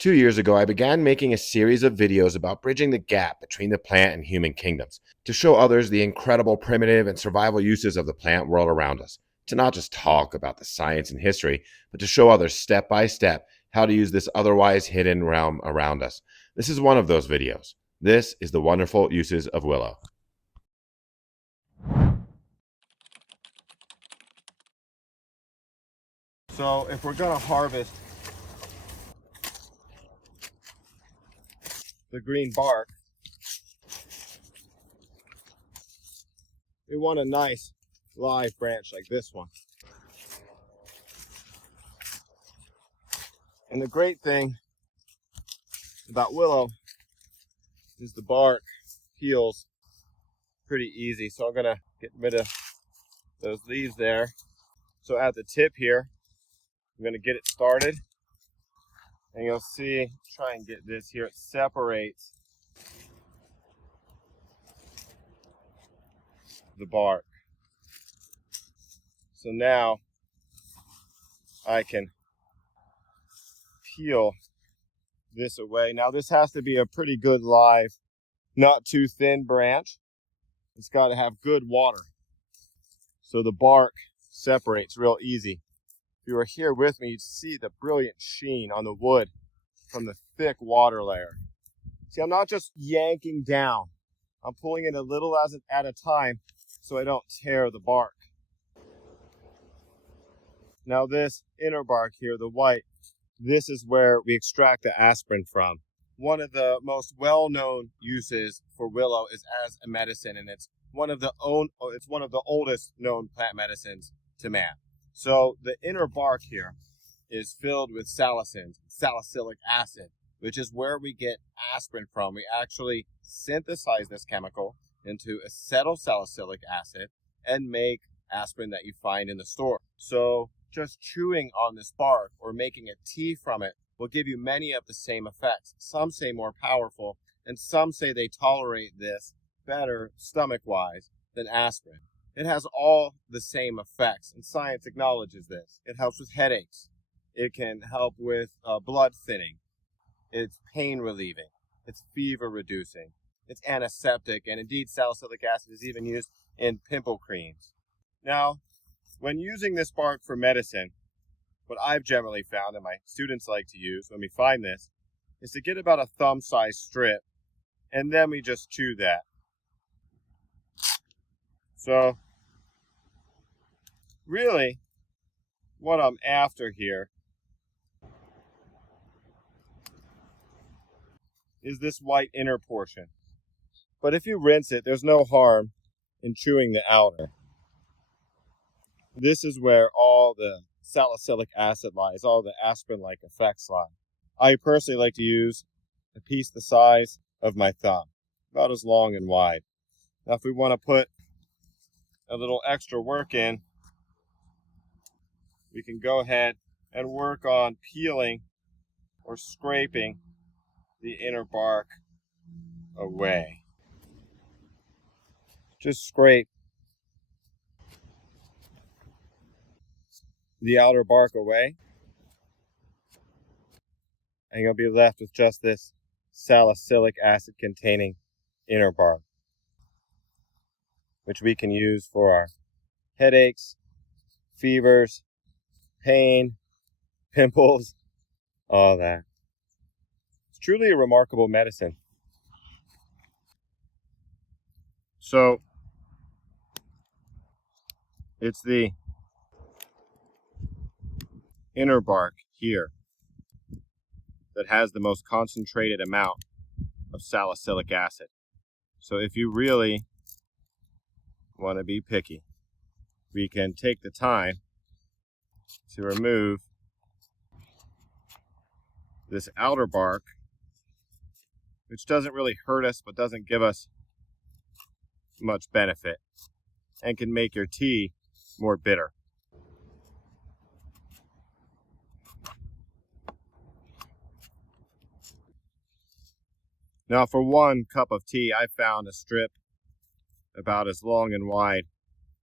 2 years ago, I began making a series of videos about bridging the gap between the plant and human kingdoms to show others the incredible primitive and survival uses of the plant world around us. To not just talk about the science and history, but to show others step by step how to use this otherwise hidden realm around us. This is one of those videos. This is the wonderful uses of willow. So if we're going to harvest the green bark, we want a nice live branch like this one. And the great thing about willow is the bark peels pretty easy. So I'm going to get rid of those leaves there. So at the tip here, I'm going to get it started. And you'll see, try and get this here, it separates the bark. So now I can peel this away. Now this has to be a pretty good live, not too thin branch. It's got to have good water so the bark separates real easy. If you were here with me, you'd see the brilliant sheen on the wood from the thick water layer. See, I'm not just yanking down. I'm pulling it a little at a time so I don't tear the bark. Now this inner bark here, the white, this is where we extract the aspirin from. One of the most well-known uses for willow is as a medicine, and it's one of the oldest known plant medicines to man. So the inner bark here is filled with salicins, salicylic acid, which is where we get aspirin from. We actually synthesize this chemical into acetylsalicylic acid and make aspirin that you find in the store. So just chewing on this bark or making a tea from it will give you many of the same effects. Some say more powerful, and some say they tolerate this better stomach-wise than aspirin. It has all the same effects, and science acknowledges this. It helps with headaches. It can help with blood thinning. It's pain relieving. It's fever reducing. It's antiseptic, and indeed salicylic acid is even used in pimple creams. Now, when using this bark for medicine, what I've generally found, and my students like to use when we find this, is to get about a thumb-sized strip, and then we just chew that. So, really, what I'm after here is this white inner portion. But if you rinse it, there's no harm in chewing the outer. This is where all the salicylic acid lies, all the aspirin-like effects lie. I personally like to use a piece the size of my thumb, about as long and wide. Now if we want to put a little extra work in, we can go ahead and work on peeling or scraping the inner bark away. Just scrape the outer bark away, and you'll be left with just this salicylic acid containing inner bark, which we can use for our headaches, fevers, pain, pimples, all that. It's truly a remarkable medicine. So, it's the inner bark here that has the most concentrated amount of salicylic acid. So if you really want to be picky, we can take the time to remove this outer bark, which doesn't really hurt us but doesn't give us much benefit and can make your tea more bitter. Now for 1 cup of tea, I found a strip about as long and wide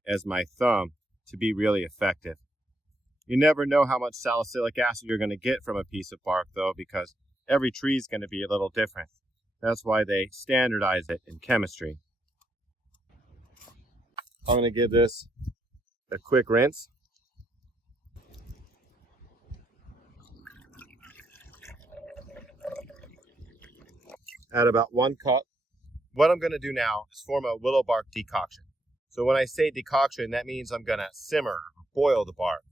as my thumb to be really effective. You never know how much salicylic acid you're going to get from a piece of bark though, because every tree is going to be a little different. That's why they standardize it in chemistry. I'm going to give this a quick rinse. Add about 1 cup. What I'm going to do now is form a willow bark decoction. So when I say decoction, that means I'm going to simmer, boil the bark.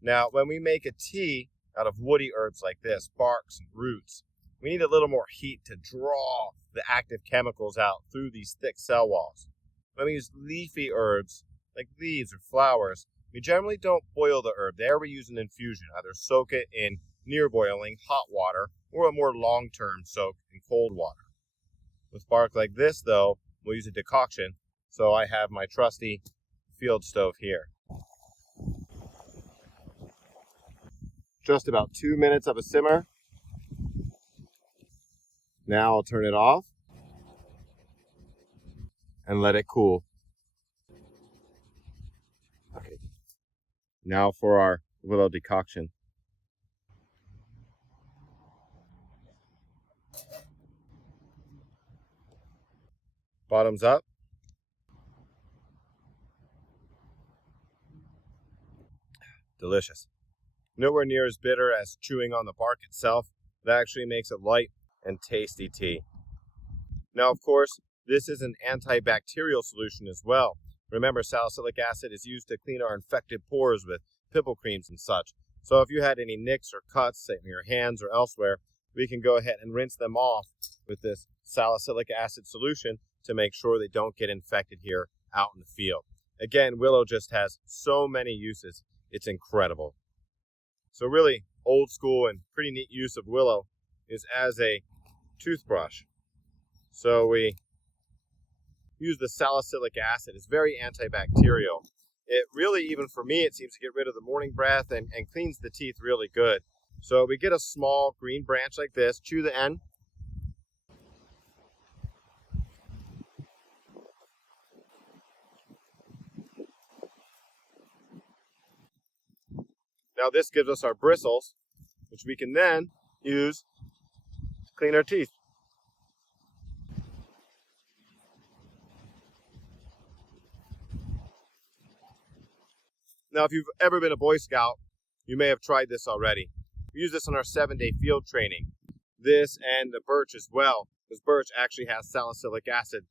Now, when we make a tea out of woody herbs like this, barks and roots, we need a little more heat to draw the active chemicals out through these thick cell walls. When we use leafy herbs, like leaves or flowers, we generally don't boil the herb. There we use an infusion, either soak it in near boiling hot water or a more long-term soak in cold water. With bark like this, though, we'll use a decoction. So I have my trusty field stove here. Just about 2 minutes of a simmer. Now I'll turn it off and let it cool. Okay. Now for our willow decoction. Bottoms up. Delicious. Nowhere near as bitter as chewing on the bark itself. That actually makes it light and tasty tea. Now, of course, this is an antibacterial solution as well. Remember, salicylic acid is used to clean our infected pores with pimple creams and such. So if you had any nicks or cuts, say in your hands or elsewhere, we can go ahead and rinse them off with this salicylic acid solution to make sure they don't get infected here out in the field. Again, willow just has so many uses. It's incredible. So really, old school and pretty neat use of willow is as a toothbrush. So we use the salicylic acid. It's very antibacterial. It really, even for me, it seems to get rid of the morning breath and cleans the teeth really good. So we get a small green branch like this, chew the end. Now this gives us our bristles, which we can then use to clean our teeth. Now, if you've ever been a Boy Scout, you may have tried this already. We use this on our 7-day field training. This and the birch as well, because birch actually has salicylic acid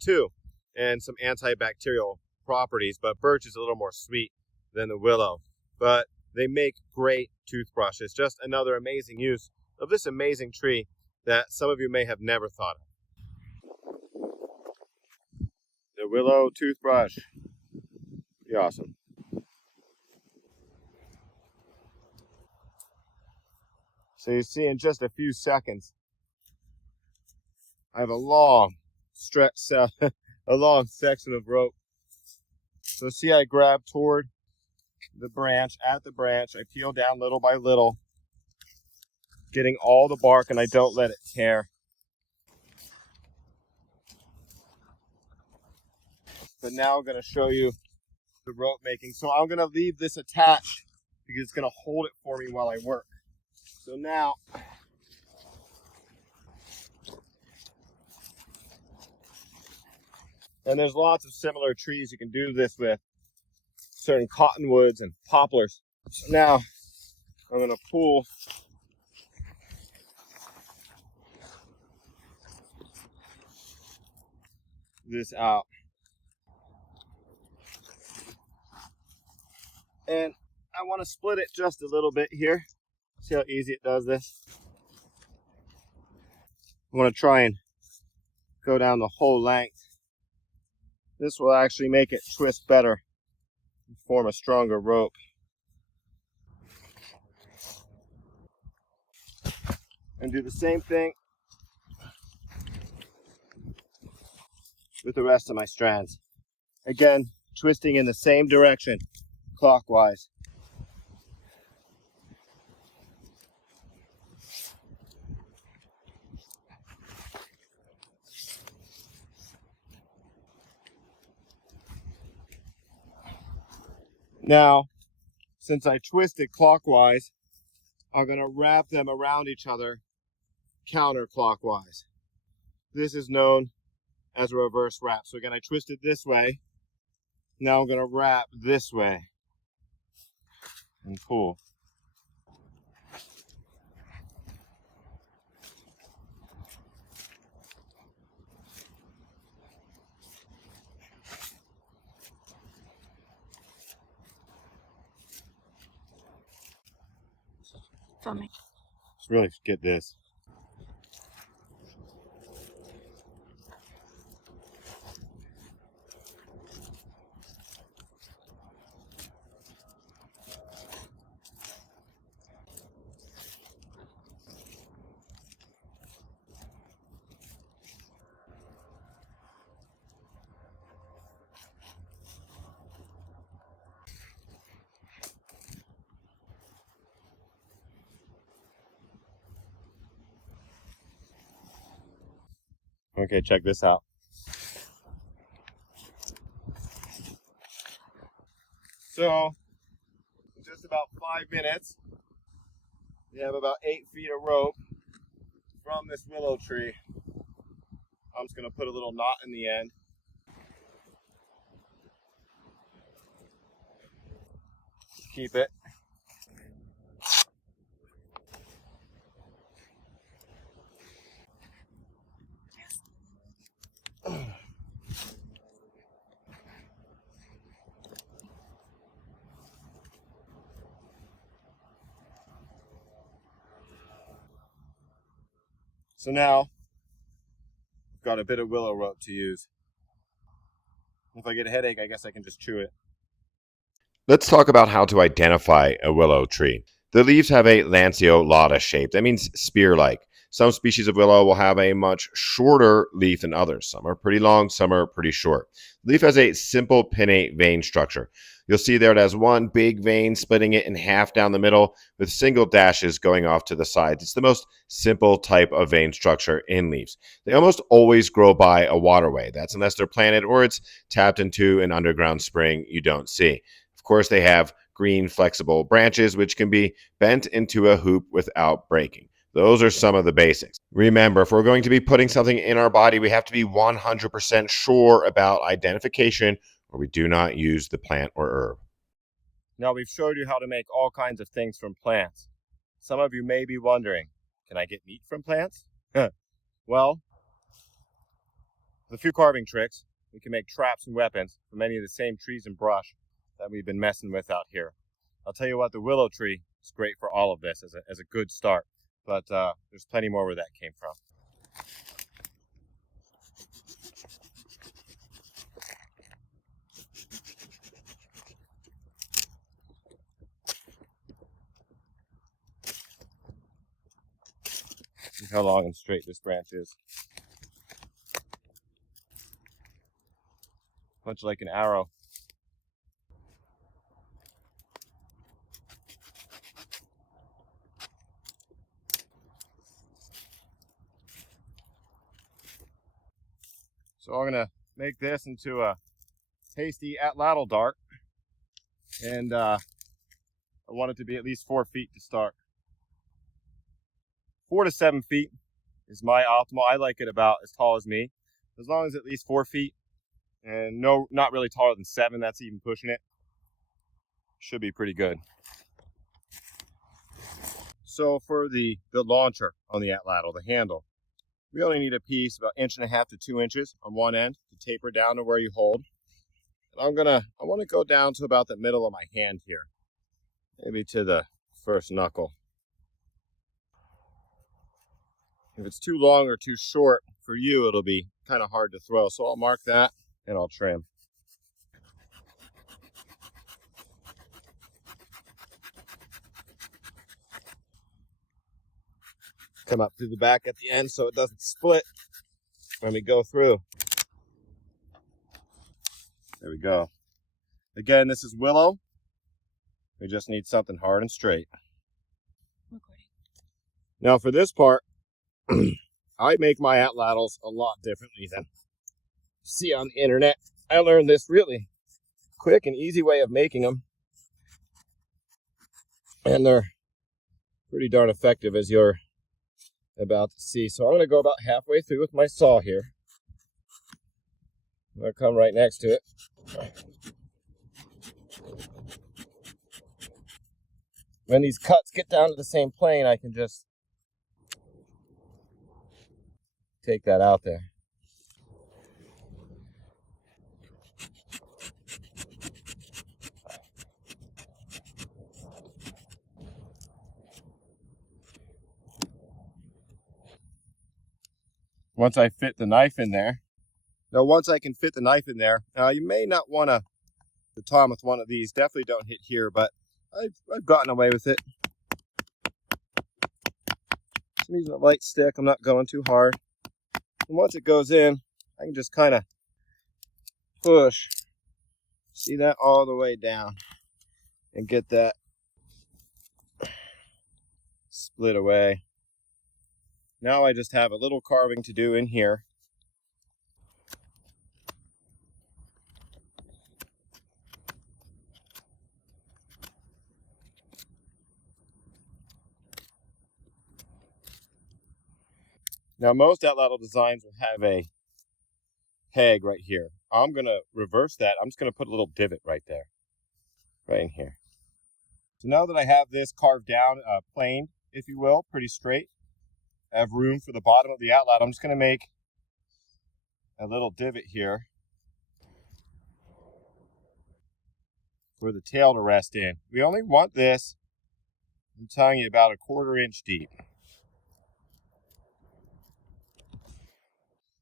too, and some antibacterial properties, but birch is a little more sweet than the willow. But they make great toothbrushes. Just another amazing use of this amazing tree that some of you may have never thought of. The willow toothbrush. Pretty awesome. So you see in just a few seconds, I have a long stretch, a long section of rope. So see, I grab toward the branch, at the branch, I peel down little by little, getting all the bark, and I don't let it tear. But now I'm going to show you the rope making. So I'm going to leave this attached because it's going to hold it for me while I work. So now, and there's lots of similar trees you can do this with, certain cottonwoods and poplars. So now I'm going to pull this out. And I want to split it just a little bit here. See how easy it does this? I want to try and go down the whole length. This will actually make it twist better and form a stronger rope. And do the same thing with the rest of my strands. Again, twisting in the same direction, clockwise. Now, since I twisted clockwise, I'm going to wrap them around each other counterclockwise. This is known as a reverse wrap. So again, I twist it this way. Now I'm going to wrap this way and pull. Filming. Let's really get this. Okay, check this out. So, in just about 5 minutes, we have about 8 feet of rope from this willow tree. I'm just going to put a little knot in the end. Keep it. So now, I've got a bit of willow rope to use. If I get a headache, I guess I can just chew it. Let's talk about how to identify a willow tree. The leaves have a lanceolata shape. That means spear-like. Some species of willow will have a much shorter leaf than others. Some are pretty long, some are pretty short. The leaf has a simple pinnate vein structure. You'll see there it has one big vein splitting it in half down the middle with single dashes going off to the sides. It's the most simple type of vein structure in leaves. They almost always grow by a waterway. That's unless they're planted or it's tapped into an underground spring you don't see. Of course, they have green flexible branches which can be bent into a hoop without breaking. Those are some of the basics. Remember, if we're going to be putting something in our body, we have to be 100% sure about identification, or we do not use the plant or herb. Now we've showed you how to make all kinds of things from plants. Some of you may be wondering, can I get meat from plants? Well, with a few carving tricks, we can make traps and weapons from many of the same trees and brush that we've been messing with out here. I'll tell you what, the willow tree is great for all of this as a good start, but there's plenty more where that came from. Look how long and straight this branch is. Much like an arrow. So I'm gonna make this into a tasty atlatl dart, and I want it to be at least 4 feet to start. 4 to 7 feet is my optimal. I like it about as tall as me. As long as at least 4 feet, and not really taller than 7, that's even pushing it. Should be pretty good. So for the launcher on the atlatl, the handle, we only need a piece about 1.5 to 2 inches on one end to taper down to where you hold. And I want to go down to about the middle of my hand here, maybe to the first knuckle. If it's too long or too short for you, it'll be kind of hard to throw. So I'll mark that and I'll trim. Come up through the back at the end so it doesn't split when we go through. There we go. Again, this is willow. We just need something hard and straight. Recording. Now for this part, I make my atlatls a lot differently than you see on the internet. I learned this really quick and easy way of making them. And they're pretty darn effective as you're about to see. So I'm going to go about halfway through with my saw here. I'm going to come right next to it. When these cuts get down to the same plane, I can just take that out there. Once I fit the knife in there. Now, once I can fit the knife in there, you may not want to tom with one of these. Definitely don't hit here, but I've gotten away with it. I'm using a light stick. I'm not going too hard. And once it goes in, I can just kind of push. See that all the way down and get that split away. Now I just have a little carving to do in here. Now most atlatl designs will have a peg right here. I'm going to reverse that. I'm just going to put a little divot right there, right in here. So now that I have this carved down, planed, if you will, pretty straight, I have room for the bottom of the atlat. I'm just going to make a little divot here for the tail to rest in. We only want this, I'm telling you, about 1/4 inch deep.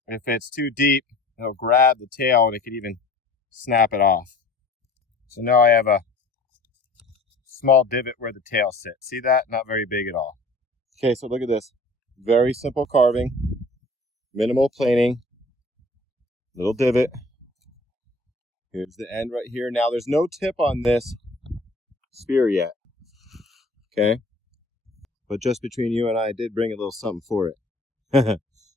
If it's too deep, it'll grab the tail and it could even snap it off. So now I have a small divot where the tail sits. See that? Not very big at all. Okay, so look at this. Very simple carving, minimal planing, little divot. Here's the end right here. Now there's no tip on this spear yet. Okay? But just between you and I did bring a little something for it.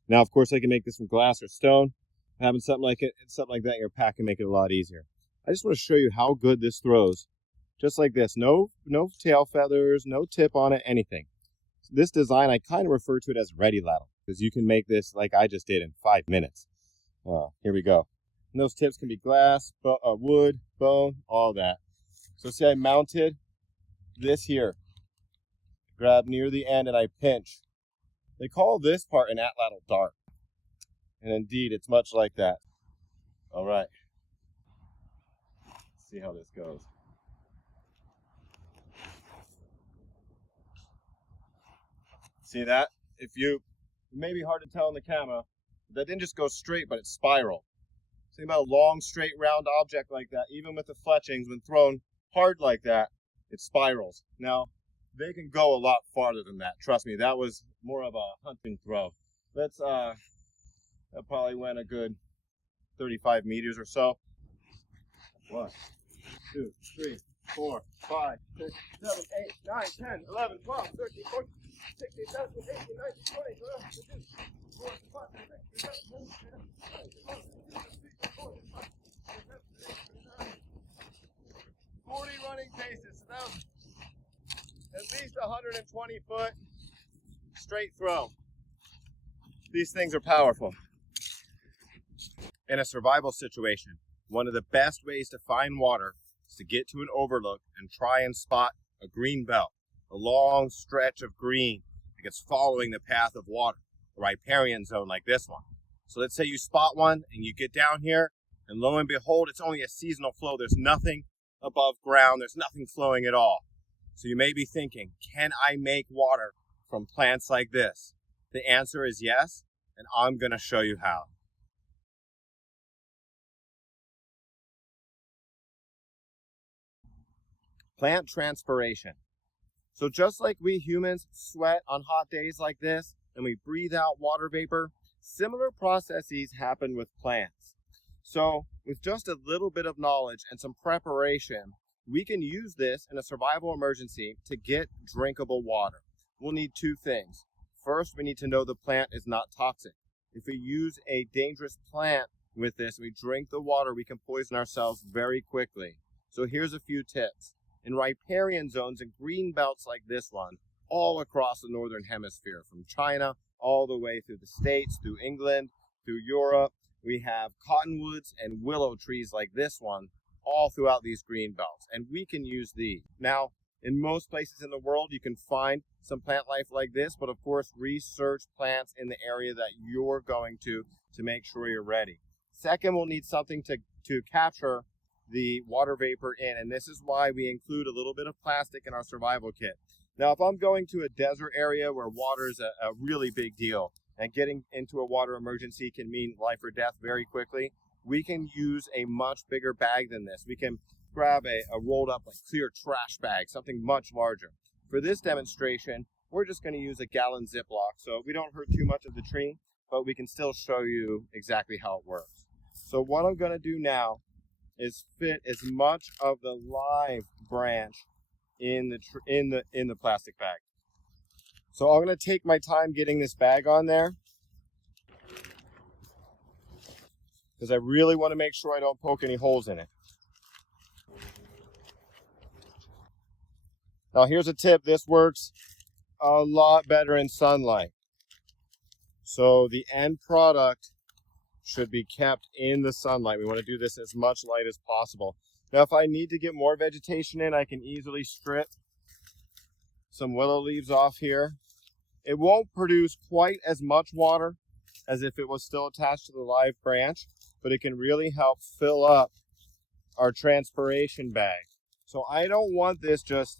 Now, of course, I can make this from glass or stone. Having something like that in your pack can make it a lot easier. I just want to show you how good this throws. Just like this. No tail feathers, no tip on it, anything. This design, I kind of refer to it as ready latl, because you can make this like I just did in 5 minutes. Here we go. And those tips can be glass, wood, bone, all that. So see, I mounted this here. Grab near the end and I pinch. They call this part an atlatl dart. And indeed, it's much like that. All right. Let's see how this goes. See that? It may be hard to tell in the camera, but that didn't just go straight, but it spiraled. Think about a long, straight, round object like that. Even with the fletchings, when thrown hard like that, it spirals. Now, they can go a lot farther than that. Trust me, that was more of a hunting throw. That probably went a good 35 meters or so. 1, 2, 3, 4, 5, 6, 7, 8, 9, 10, 11, 12, 13, 14, 16, 17, 18, 19, 20, 40 running paces. So that was at least 120 foot straight throw. These things are powerful. In a survival situation, one of the best ways to find water is to get to an overlook and try and spot a green belt, a long stretch of green that gets following the path of water, a riparian zone like this one. So let's say you spot one and you get down here, and lo and behold, it's only a seasonal flow. There's nothing above ground. There's nothing flowing at all. So you may be thinking, can I make water from plants like this? The answer is yes, and I'm going to show you how. Plant transpiration. So just like we humans sweat on hot days like this, and we breathe out water vapor, similar processes happen with plants. So with just a little bit of knowledge and some preparation, we can use this in a survival emergency to get drinkable water. We'll need 2 things. First, we need to know the plant is not toxic. If we use a dangerous plant with this, we drink the water, we can poison ourselves very quickly. So here's a few tips. In riparian zones and green belts like this one, all across the northern hemisphere, from China all the way through the States, through England, through Europe. We have cottonwoods and willow trees like this one all throughout these green belts, and we can use these. Now, in most places in the world, you can find some plant life like this, but of course, research plants in the area that you're going to make sure you're ready. Second, we'll need something to capture the water vapor in, and this is why we include a little bit of plastic in our survival kit. Now, if I'm going to a desert area where water is a really big deal, and getting into a water emergency can mean life or death very quickly, we can use a much bigger bag than this. We can grab a rolled up like clear trash bag, something much larger. For this demonstration, we're just going to use a gallon Ziploc, so we don't hurt too much of the tree, but we can still show you exactly how it works. So what I'm going to do now is fit as much of the live branch in the plastic bag. So I'm going to take my time getting this bag on there, because I really want to make sure I don't poke any holes in it. Now here's a tip, this works a lot better in sunlight. So the end product should be kept in the sunlight. We want to do this as much light as possible. Now if I need to get more vegetation in, I can easily strip some willow leaves off here. It won't produce quite as much water as if it was still attached to the live branch, but it can really help fill up our transpiration bag. So I don't want this just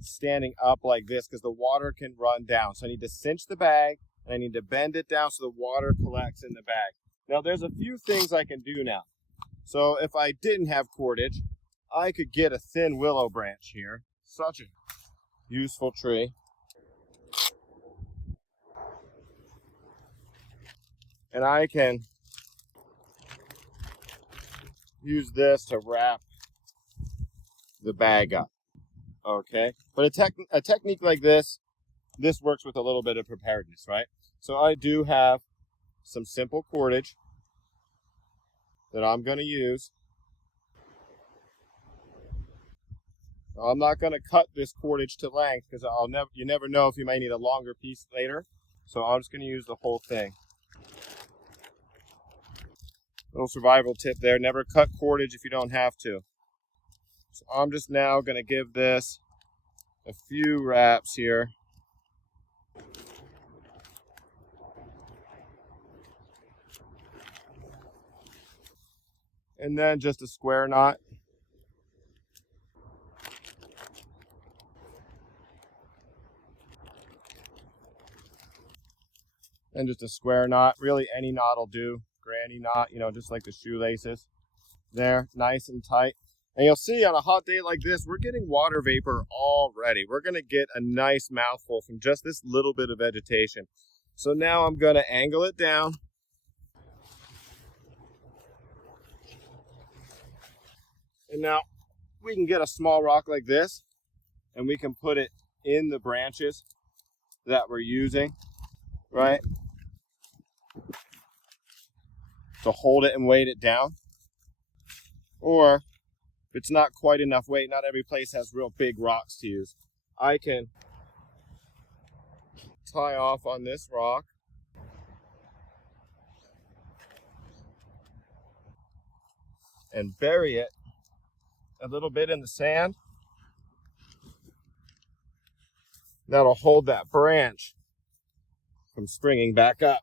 standing up like this, because the water can run down. So I need to cinch the bag, and I need to bend it down so the water collects in the bag. Now there's a few things I can do now. So if I didn't have cordage, I could get a thin willow branch here. Such a useful tree. And I can use this to wrap the bag up. Okay, but a technique like this works with a little bit of preparedness, right? So I do have some simple cordage that I'm going to use. Now, I'm not going to cut this cordage to length, because you never know if you might need a longer piece later. So I'm just going to use the whole thing. Little survival tip there, never cut cordage if you don't have to. So I'm just now going to give this a few wraps here. And then just a square knot. And just a square knot. Really, any knot will do. Granny knot, just like the shoelaces. There, nice and tight. And you'll see on a hot day like this, we're getting water vapor already. We're going to get a nice mouthful from just this little bit of vegetation. So now I'm going to angle it down. And now we can get a small rock like this, and we can put it in the branches that we're using, right? To hold it and weight it down. Or if it's not quite enough weight, not every place has real big rocks to use, I can tie off on this rock and bury it a little bit in the sand. That'll hold that branch from springing back up.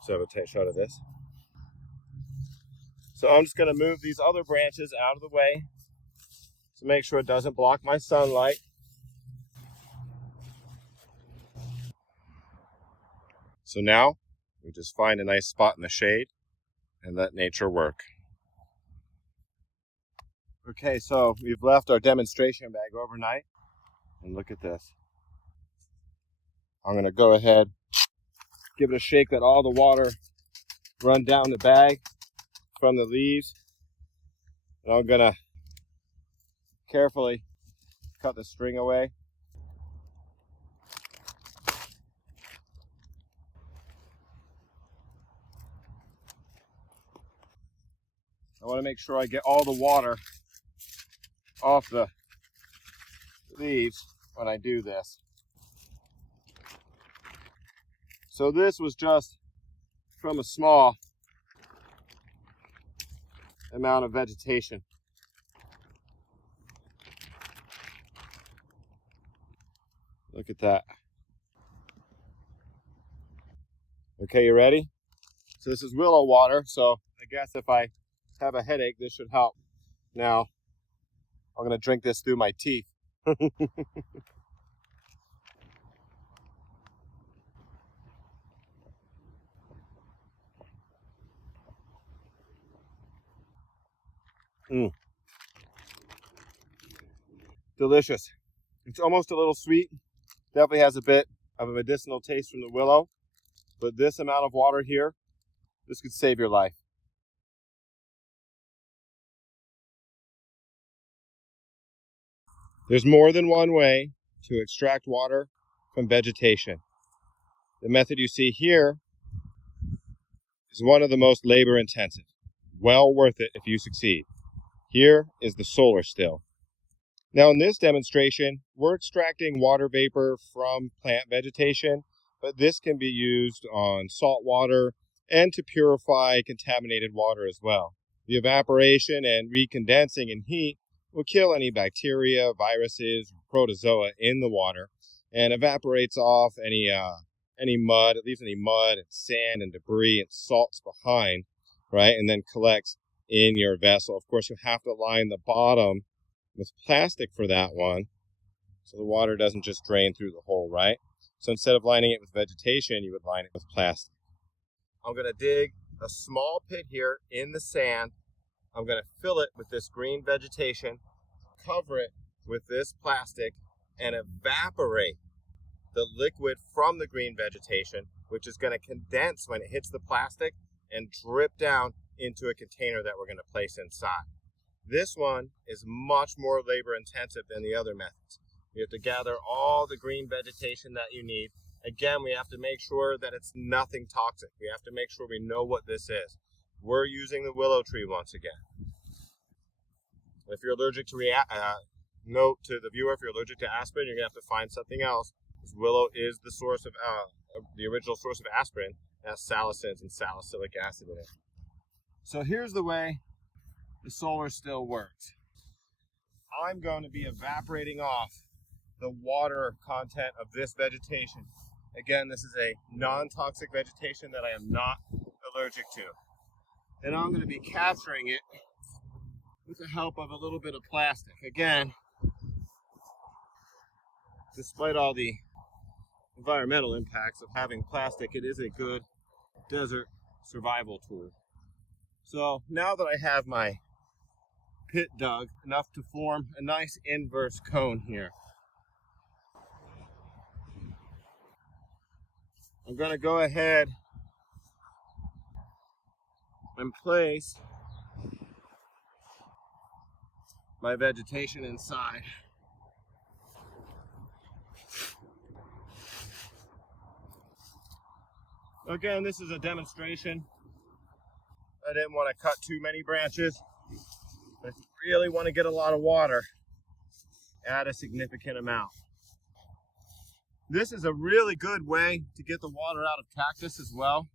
So I have a tight shot of this. So I'm just going to move these other branches out of the way to make sure it doesn't block my sunlight. So now we just find a nice spot in the shade and let nature work. Okay, so we've left our demonstration bag overnight, and look at this. I'm going to go ahead, give it a shake, let all the water run down the bag from the leaves. And I'm going to carefully cut the string away. I want to make sure I get all the water off the leaves when I do this. So this was just from a small amount of vegetation. Look at that. Okay, you ready? So this is willow water, so I guess if I have a headache, this should help. Now, I'm gonna drink this through my teeth. Delicious. It's almost a little sweet. Definitely has a bit of a medicinal taste from the willow, but this amount of water here, this could save your life. There's more than one way to extract water from vegetation. The method you see here is one of the most labor intensive. Well worth it if you succeed. Here is the solar still. Now in this demonstration, we're extracting water vapor from plant vegetation, but this can be used on salt water and to purify contaminated water as well. The evaporation and recondensing in heat will kill any bacteria, viruses, protozoa in the water and evaporates off any mud, it leaves any mud and sand and debris and salts behind, right? And then collects in your vessel. Of course, you have to line the bottom with plastic for that one, so the water doesn't just drain through the hole, right? So instead of lining it with vegetation, you would line it with plastic. I'm going to dig a small pit here in the sand. I'm going to fill it with this green vegetation, cover it with this plastic, and evaporate the liquid from the green vegetation, which is going to condense when it hits the plastic and drip down into a container that we're going to place inside. This one is much more labor intensive than the other methods. You have to gather all the green vegetation that you need. Again, we have to make sure that it's nothing toxic. We have to make sure we know what this is. We're using the willow tree once again. If you're allergic to note to the viewer, if you're allergic to aspirin, you're gonna have to find something else. Because willow is the source of the original source of aspirin. It has salicins and salicylic acid in it. So here's the way the solar still works. I'm going to be evaporating off the water content of this vegetation. Again, this is a non-toxic vegetation that I am not allergic to. And I'm going to be capturing it with the help of a little bit of plastic. Again, despite all the environmental impacts of having plastic, it is a good desert survival tool. So now that I have my pit dug enough to form a nice inverse cone here, I'm going to go ahead and place my vegetation inside. Again, this is a demonstration. I didn't want to cut too many branches. But if you really want to get a lot of water, add a significant amount. This is a really good way to get the water out of cactus as well.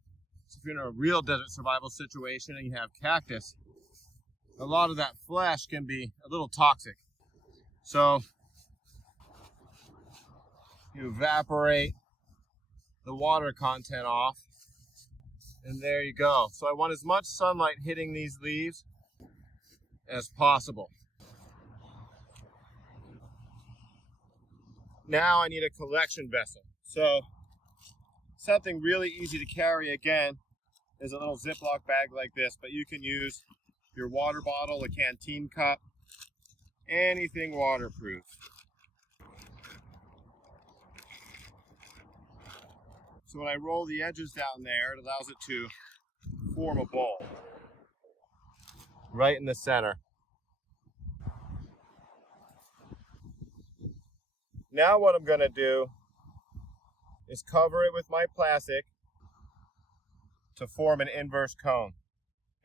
So if you're in a real desert survival situation and you have cactus, a lot of that flesh can be a little toxic. So you evaporate the water content off, and there you go. So I want as much sunlight hitting these leaves as possible. Now I need a collection vessel. So something really easy to carry, again, is a little Ziploc bag like this, but you can use your water bottle, a canteen cup, anything waterproof. So when I roll the edges down there, it allows it to form a bowl right in the center. Now what I'm going to do is cover it with my plastic to form an inverse cone.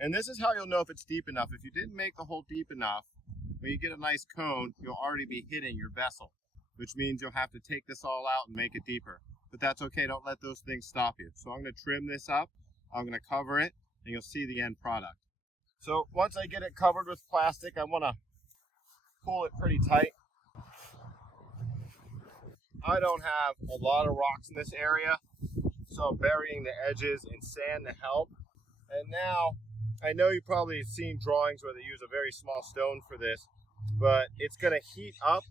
And this is how you'll know if it's deep enough. If you didn't make the hole deep enough, when you get a nice cone, you'll already be hitting your vessel. which means you'll have to take this all out and make it deeper. But that's okay, don't let those things stop you. So I'm gonna trim this up, I'm gonna cover it, and you'll see the end product. So once I get it covered with plastic, I wanna pull it pretty tight. I don't have a lot of rocks in this area, so I'm burying the edges in sand to help. And now, I know you probably have seen drawings where they use a very small stone for this, but it's gonna heat up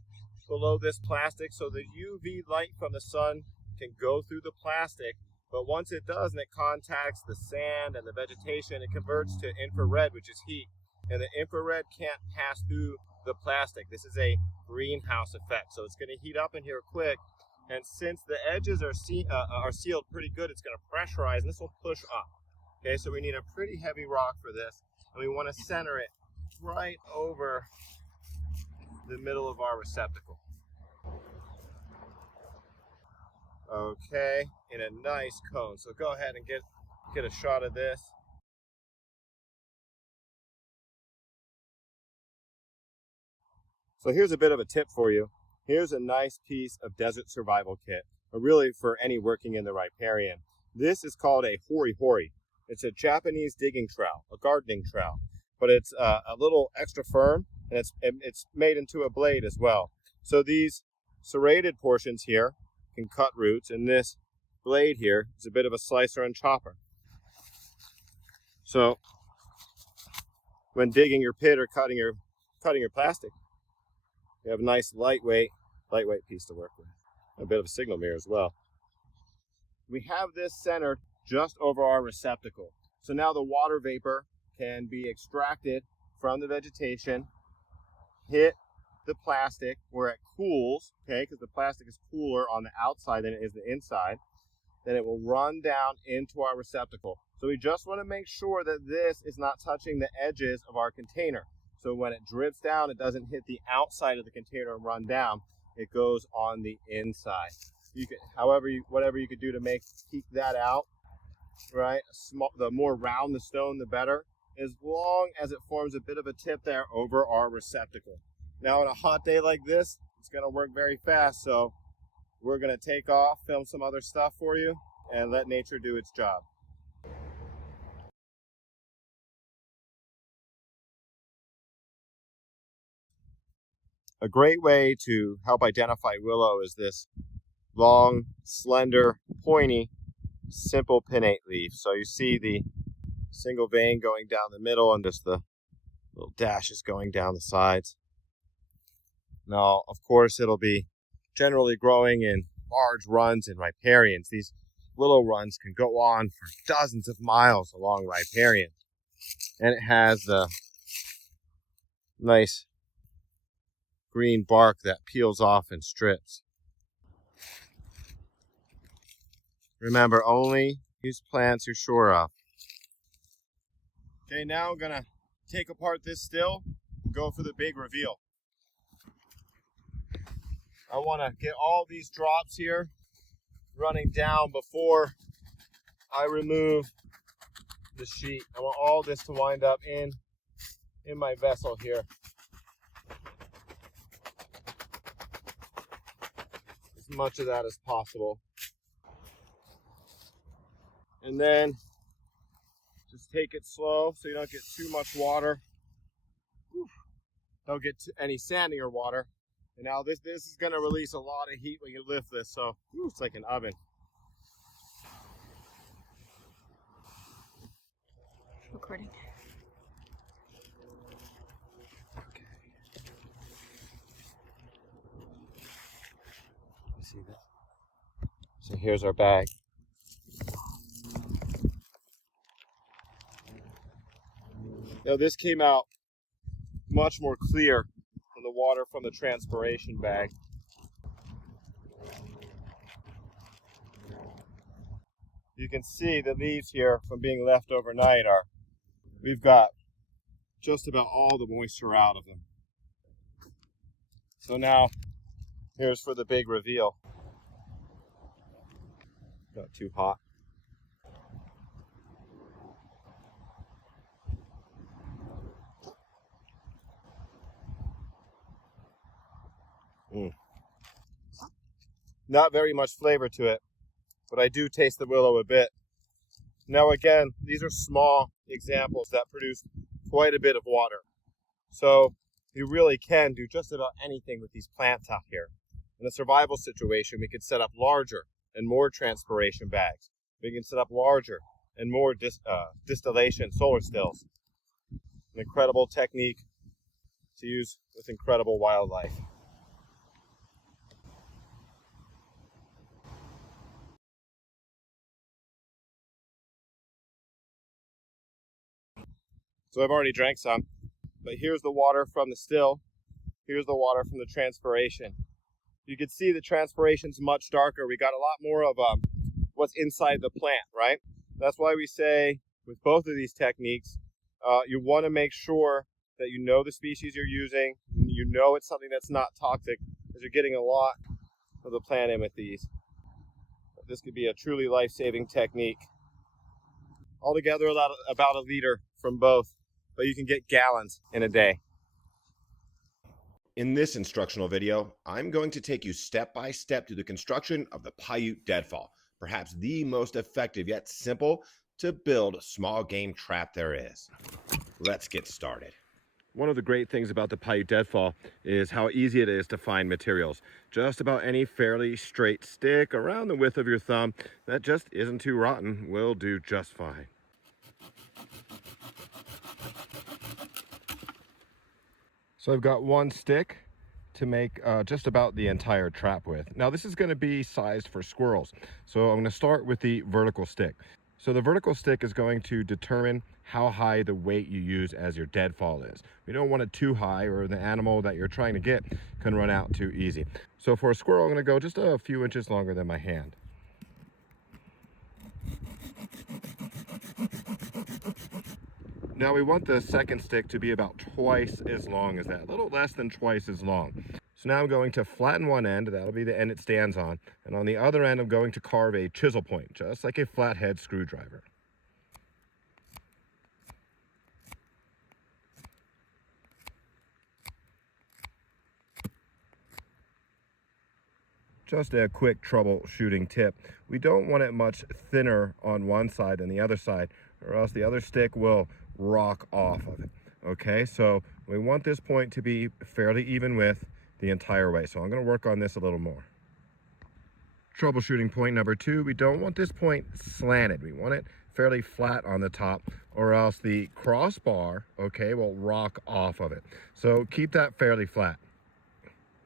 below this plastic so the UV light from the sun can go through the plastic, but once it does and it contacts the sand and the vegetation, it converts to infrared, which is heat, and the infrared can't pass through the plastic. This is a greenhouse effect, so it's going to heat up in here quick, and since the edges are sealed pretty good, it's going to pressurize and this will push up. Okay, so we need a pretty heavy rock for this, and we want to center it right over the middle of our receptacle. Okay, in a nice cone. So go ahead and get a shot of this. So here's a bit of a tip for you. Here's a nice piece of desert survival kit, or really for any working in the riparian. This is called a hori hori. It's a Japanese digging trowel, a gardening trowel, but it's a little extra firm, and it's made into a blade as well. So these serrated portions here can cut roots, and this blade here is a bit of a slicer and chopper. So when digging your pit or cutting your plastic, you have a nice lightweight piece to work with. A bit of a signal mirror as well. We have this centered just over our receptacle. So now the water vapor can be extracted from the vegetation, hit the plastic where it cools, okay, because the plastic is cooler on the outside than it is the inside. Then it will run down into our receptacle. So we just want to make sure that this is not touching the edges of our container. So when it drips down, it doesn't hit the outside of the container and run down. It goes on the inside. You could, whatever you could do to keep that out, right? The more round the stone, the better, as long as it forms a bit of a tip there over our receptacle. Now on a hot day like this, it's gonna work very fast, so we're gonna take off, film some other stuff for you, and let nature do its job. A great way to help identify willow is this long, slender, pointy, simple pinnate leaf. So you see the single vein going down the middle and just the little dashes going down the sides. Now, of course, it'll be generally growing in large runs in riparians. These little runs can go on for dozens of miles along riparian. And it has the nice green bark that peels off in strips. Remember, only use plants you're sure of. Okay, now I'm gonna take apart this still and go for the big reveal. I want to get all these drops here running down before I remove the sheet. I want all this to wind up in my vessel here. As much of that as possible. And then just take it slow so you don't get too much water. Don't get any sand in your water. And now this is going to release a lot of heat when you lift this, so it's like an oven. Recording. Okay. You see this? So here's our bag. Now this came out much more clear than the water from the transpiration bag. You can see the leaves here from being left overnight we've got just about all the moisture out of them. So now, here's for the big reveal. Not too hot. Not very much flavor to it, but I do taste the willow a bit. Now again, these are small examples that produce quite a bit of water. So you really can do just about anything with these plants out here. In a survival situation, we could set up larger and more transpiration bags. We can set up larger and more distillation solar stills. An incredible technique to use with incredible wildlife. So I've already drank some, but here's the water from the still. Here's the water from the transpiration. You can see the transpiration's much darker. We got a lot more of what's inside the plant, right? That's why we say with both of these techniques, you want to make sure that you know the species you're using. You know it's something that's not toxic, because you're getting a lot of the plant in with these. This could be a truly life-saving technique. Altogether, about a liter from both, but you can get gallons in a day. In this instructional video, I'm going to take you step by step through the construction of the Paiute deadfall, perhaps the most effective yet simple to build small game trap there is. Let's get started. One of the great things about the Paiute deadfall is how easy it is to find materials. Just about any fairly straight stick around the width of your thumb that just isn't too rotten will do just fine. So I've got one stick to make just about the entire trap with. Now this is going to be sized for squirrels, so I'm going to start with the vertical stick. So the vertical stick is going to determine how high the weight you use as your deadfall is. You don't want it too high, or the animal that you're trying to get can run out too easy. So for a squirrel, I'm going to go just a few inches longer than my hand. Now we want the second stick to be about twice as long as that, a little less than twice as long. So now I'm going to flatten one end, that'll be the end it stands on, and on the other end I'm going to carve a chisel point, just like a flathead screwdriver. Just a quick troubleshooting tip. We don't want it much thinner on one side than the other side, or else the other stick will rock off of it. Okay, so we want this point to be fairly even width the entire way. So I'm going to work on this a little more. Troubleshooting point number 2, we don't want this point slanted. We want it fairly flat on the top, or else the crossbar, okay, will rock off of it. So keep that fairly flat.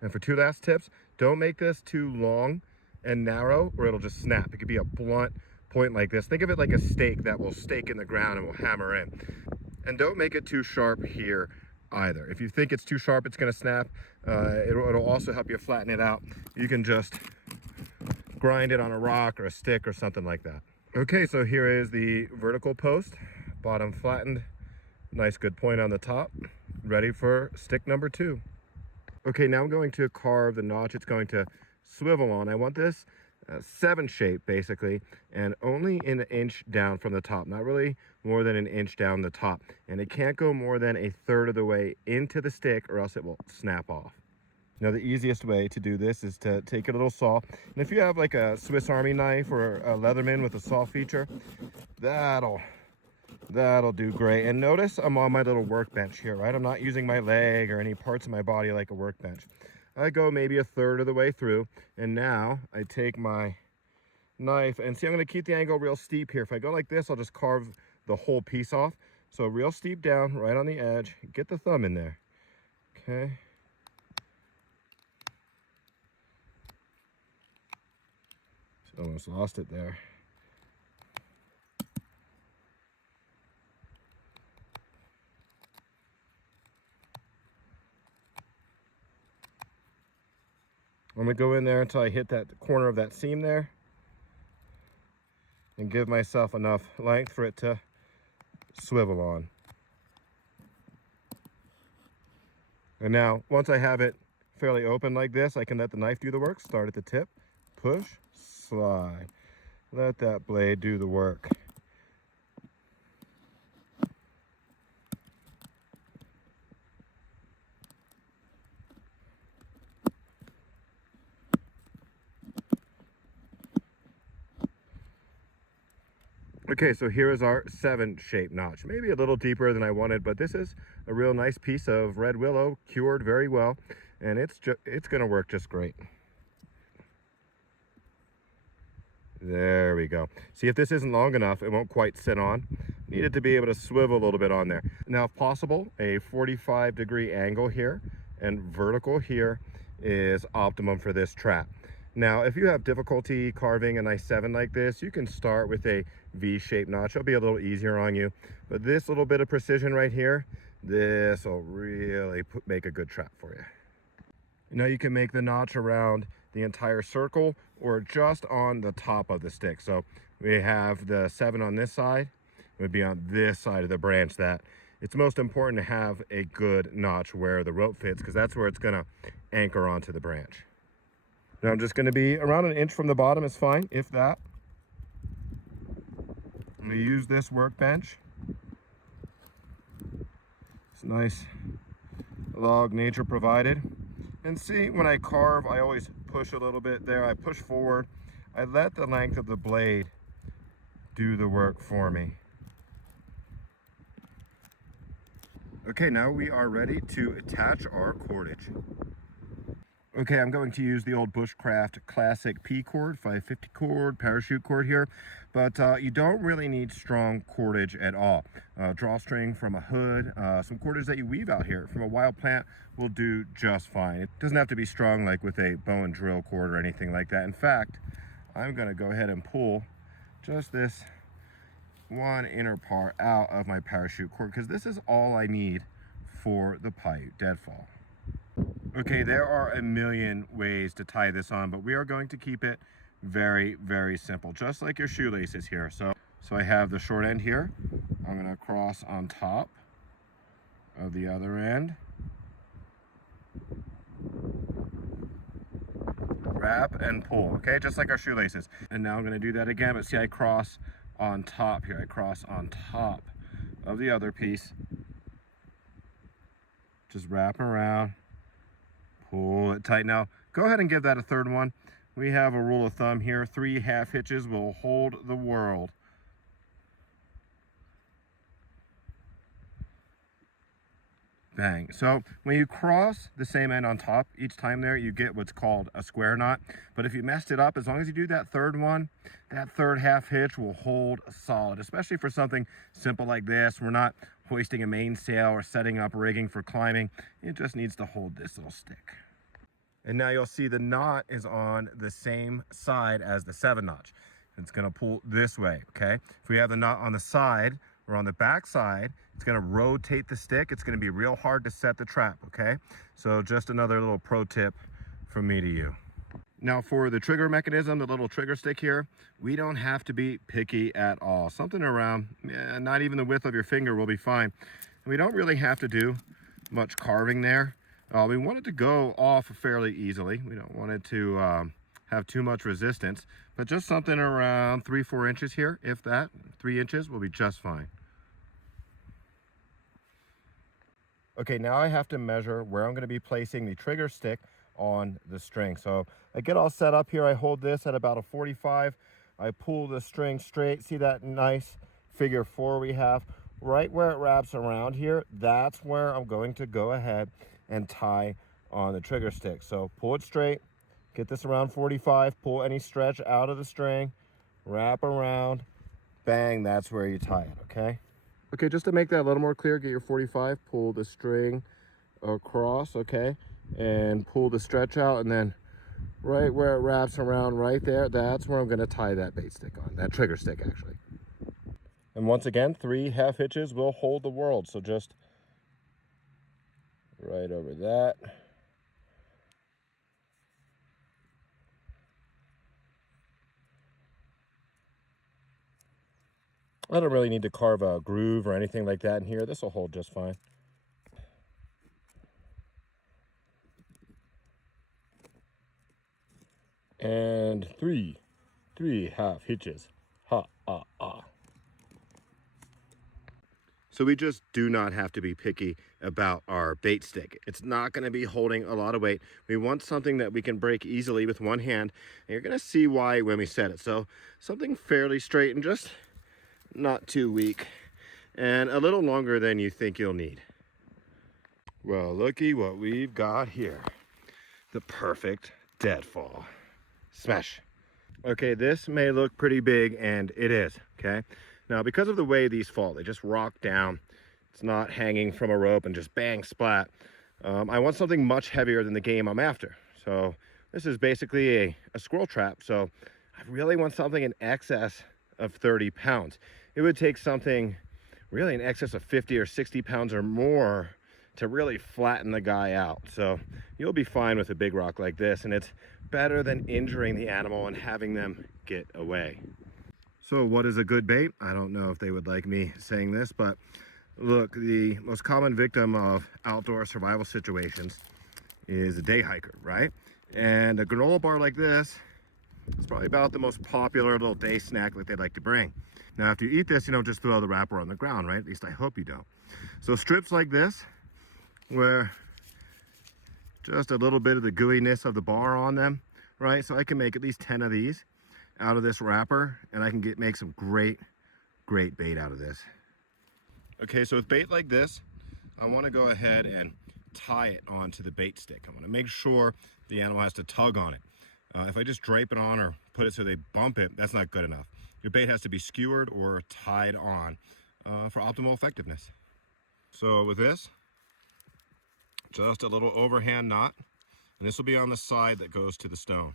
And for 2 last tips, don't make this too long and narrow, or it'll just snap. It could be a blunt point like this. Think of it like a stake that will stake in the ground and will hammer in. And don't make it too sharp here either. If you think it's too sharp, it's going to snap. It'll also help you flatten it out. You can just grind it on a rock or a stick or something like that. Okay, so here is the vertical post, bottom flattened, nice good point on the top, ready for stick number 2. Okay, now I'm going to carve the notch it's going to swivel on. I want this 7 shape basically, and only an inch down from the top, not really more than an inch down the top, and it can't go more than 1/3 of the way into the stick, or else it will snap off. Now the easiest way to do this is to take a little saw, and if you have like a Swiss Army knife or a Leatherman with a saw feature, that'll do great. And notice I'm on my little workbench here, right? I'm not using my leg or any parts of my body like a workbench. I go maybe 1/3 of the way through, and now I take my knife, and see, I'm going to keep the angle real steep here. If I go like this, I'll just carve the whole piece off. So real steep down, right on the edge. Get the thumb in there. Okay. Almost lost it there. I'm going to go in there until I hit that corner of that seam there and give myself enough length for it to swivel on. And now, once I have it fairly open like this, I can let the knife do the work. Start at the tip, push, slide. Let that blade do the work. Okay, so here is our 7-shaped notch. Maybe a little deeper than I wanted, but this is a real nice piece of red willow, cured very well, and it's going to work just great. There we go. See, if this isn't long enough, it won't quite sit on. Need it to be able to swivel a little bit on there. Now, if possible, a 45-degree angle here and vertical here is optimum for this trap. Now, if you have difficulty carving a nice 7 like this, you can start with a V-shaped notch. It'll be a little easier on you. But this little bit of precision right here, this will really make a good trap for you. Now you can make the notch around the entire circle or just on the top of the stick. So we have the 7 on this side. It would be on this side of the branch that it's most important to have a good notch where the rope fits, because that's where it's going to anchor onto the branch. Now I'm just going to be around 1 inch from the bottom is fine, if that. I'm going to use this workbench. It's nice log nature provided. And see, when I carve, I always push a little bit there. I push forward. I let the length of the blade do the work for me. Okay, now we are ready to attach our cordage. Okay, I'm going to use the old Bushcraft classic P cord, 550 cord, parachute cord here, but you don't really need strong cordage at all. Drawstring from a hood, some cordage that you weave out here from a wild plant will do just fine. It doesn't have to be strong like with a bow and drill cord or anything like that. In fact, I'm going to go ahead and pull just this one inner part out of my parachute cord, because this is all I need for the Paiute deadfall. Okay, there are a million ways to tie this on, but we are going to keep it very, very simple, just like your shoelaces here. So I have the short end here. I'm going to cross on top of the other end. Wrap and pull, okay, just like our shoelaces. And now I'm going to do that again, but see, I cross on top here. I cross on top of the other piece. Just wrap around. Pull it tight. Now, go ahead and give that a third one. We have a rule of thumb here. 3 half hitches will hold the world. Bang. So when you cross the same end on top, each time there, you get what's called a square knot. But if you messed it up, as long as you do that third one, that third half hitch will hold solid, especially for something simple like this. We're not hoisting a mainsail or setting up rigging for climbing. It just needs to hold this little stick. And now you'll see the knot is on the same side as the 7 notch. It's going to pull this way, okay? If we have the knot on the side or on the back side, it's going to rotate the stick. It's going to be real hard to set the trap, okay? So just another little pro tip from me to you. Now for the trigger mechanism, the little trigger stick here, we don't have to be picky at all. Something around, not even the width of your finger will be fine. And we don't really have to do much carving there. We want it to go off fairly easily. We don't want it to have too much resistance, but just something around 3-4 inches here, if that. 3 inches will be just fine. Okay, now I have to measure where I'm going to be placing the trigger stick on the string. So I get all set up here. I hold this at about a 45. I pull the string straight. See that nice figure 4 we have? Right where it wraps around here, that's where I'm going to go ahead and tie on the trigger stick. So pull it straight, get this around 45, pull any stretch out of the string, wrap around, bang, that's where you tie it, okay? Okay, just to make that a little more clear, get your 45, pull the string across, okay? And pull the stretch out, and then right where it wraps around right there, that's where I'm gonna tie that bait stick on, that trigger stick actually. And once again, 3 half hitches will hold the world. So just right over that. I don't really need to carve a groove or anything like that in here. This will hold just fine. And three half hitches. Ha, ah, ah. So we just do not have to be picky about our bait stick. It's not going to be holding a lot of weight. We want something that we can break easily with one hand. And you're going to see why when we set it. So something fairly straight, and just not too weak, and a little longer than you think you'll need. Well, looky what we've got here. The perfect deadfall. Smash. Okay, this may look pretty big, and it is, okay? Now, because of the way these fall, they just rock down. It's not hanging from a rope and just bang, splat. I want something much heavier than the game I'm after. So this is basically a squirrel trap. So I really want something in excess of 30 pounds. It would take something really in excess of 50 or 60 pounds or more to really flatten the guy out. So you'll be fine with a big rock like this, and it's better than injuring the animal and having them get away. So what is a good bait? I don't know if they would like me saying this, but look, the most common victim of outdoor survival situations is a day hiker, right? And a granola bar like this is probably about the most popular little day snack that they like to bring. Now, if you eat this, you don't just throw the wrapper on the ground, right? At least I hope you don't. So strips like this, where just a little bit of the gooiness of the bar on them, right? So I can make at least 10 of these out of this wrapper, and I can make some great bait out of this. Okay, so with bait like this, I want to go ahead and tie it onto the bait stick. I want to make sure the animal has to tug on it. If I just drape it on or put it so they bump it, that's not good enough. Your bait has to be skewered or tied on for optimal effectiveness. So with this, just a little overhand knot, and this will be on the side that goes to the stone.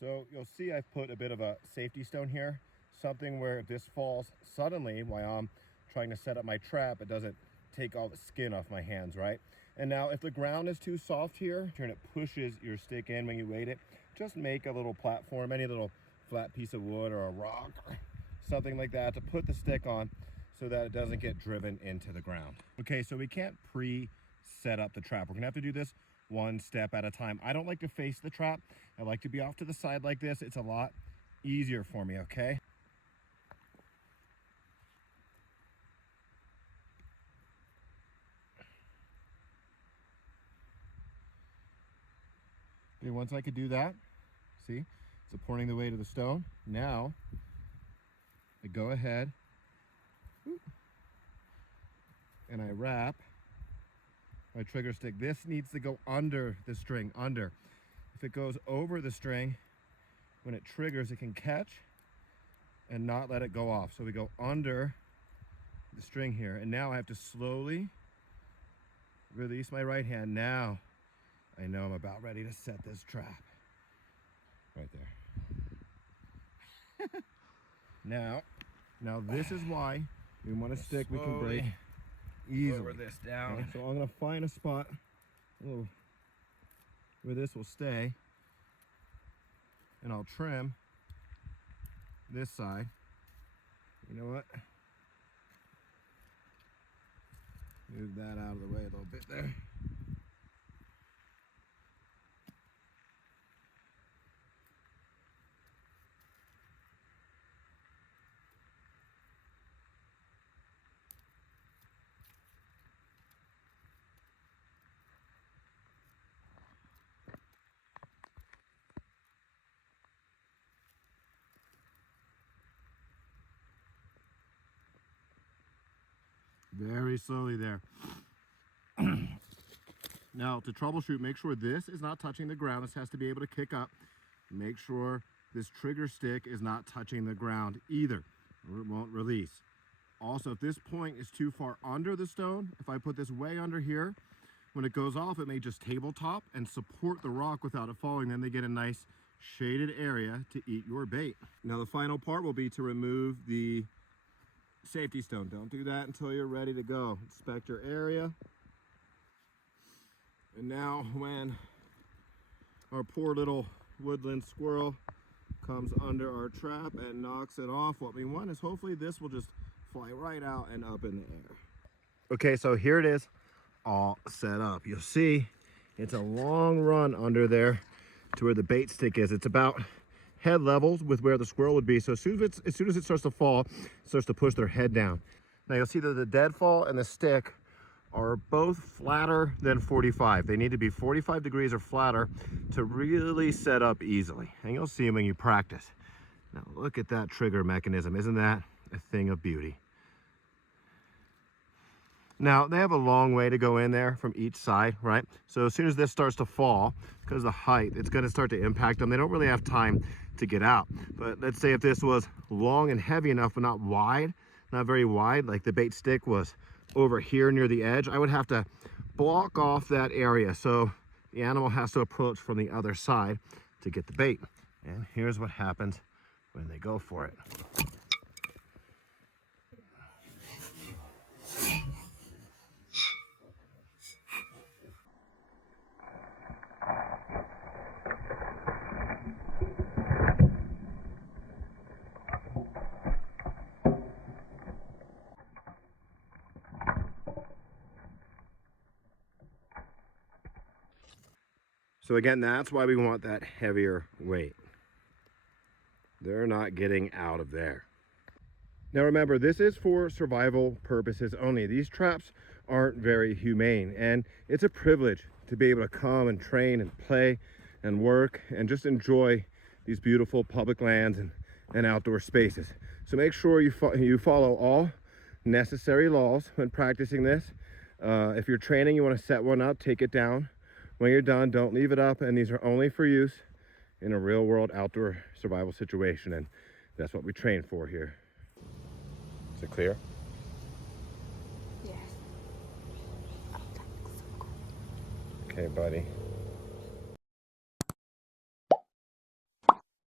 So you'll see I've put a bit of a safety stone here, something where if this falls suddenly while I'm trying to set up my trap, it doesn't take all the skin off my hands, right? And now if the ground is too soft here, and it pushes your stick in when you weight it, just make a little platform, any little flat piece of wood or a rock or something like that to put the stick on so that it doesn't get driven into the ground. Okay, so we can't pre-set up the trap. We're gonna have to do this one step at a time. I don't like to face the trap. I like to be off to the side like this. It's a lot easier for me, okay? Okay, once I could do that, see, supporting the weight of the stone. Now, I go ahead and I wrap my trigger stick. This needs to go under the string, under. If it goes over the string, when it triggers, it can catch and not let it go off. So we go under the string here. And now I have to slowly release my right hand. Now I know I'm about ready to set this trap. Right there. Now this is why we want a stick we can break easily. Lower this down. Okay, so I'm gonna find a spot where this will stay, and I'll trim this side. You know what? Move that out of the way a little bit there. Very slowly there. Now to troubleshoot, make sure this is not touching the ground. This has to be able to kick up. Make sure this trigger stick is not touching the ground either, or it won't release. Also, if this point is too far under the stone, if I put this way under here, when it goes off, it may just tabletop and support the rock without it falling. Then they get a nice shaded area to eat your bait. Now the final part will be to remove the safety stone. Don't do that until you're ready to go. Inspect your area. And now when our poor little woodland squirrel comes under our trap and knocks it off, what we want is hopefully this will just fly right out and up in the air. Okay, so here it is all set up. You'll see it's a long run under there to where the bait stick is. It's about head levels with where the squirrel would be. So as soon as it starts to fall, it starts to push their head down. Now you'll see that the deadfall and the stick are both flatter than 45. They need to be 45 degrees or flatter to really set up easily. And you'll see them when you practice. Now look at that trigger mechanism. Isn't that a thing of beauty? Now, they have a long way to go in there from each side, right? So as soon as this starts to fall, because of the height, it's going to start to impact them. They don't really have time to get out. But let's say if this was long and heavy enough, but not wide, not very wide, like the bait stick was over here near the edge, I would have to block off that area. So the animal has to approach from the other side to get the bait. And here's what happens when they go for it. So again, that's why we want that heavier weight. They're not getting out of there. Now remember, this is for survival purposes only. These traps aren't very humane, and it's a privilege to be able to come and train and play and work and just enjoy these beautiful public lands and outdoor spaces. So make sure you follow all necessary laws when practicing this. If you're training, you want to set one up, take it down. When you're done, don't leave it up, and these are only for use in a real world outdoor survival situation, and that's what we train for here. Is it clear? Yes. Oh, that's so cool. Okay, buddy.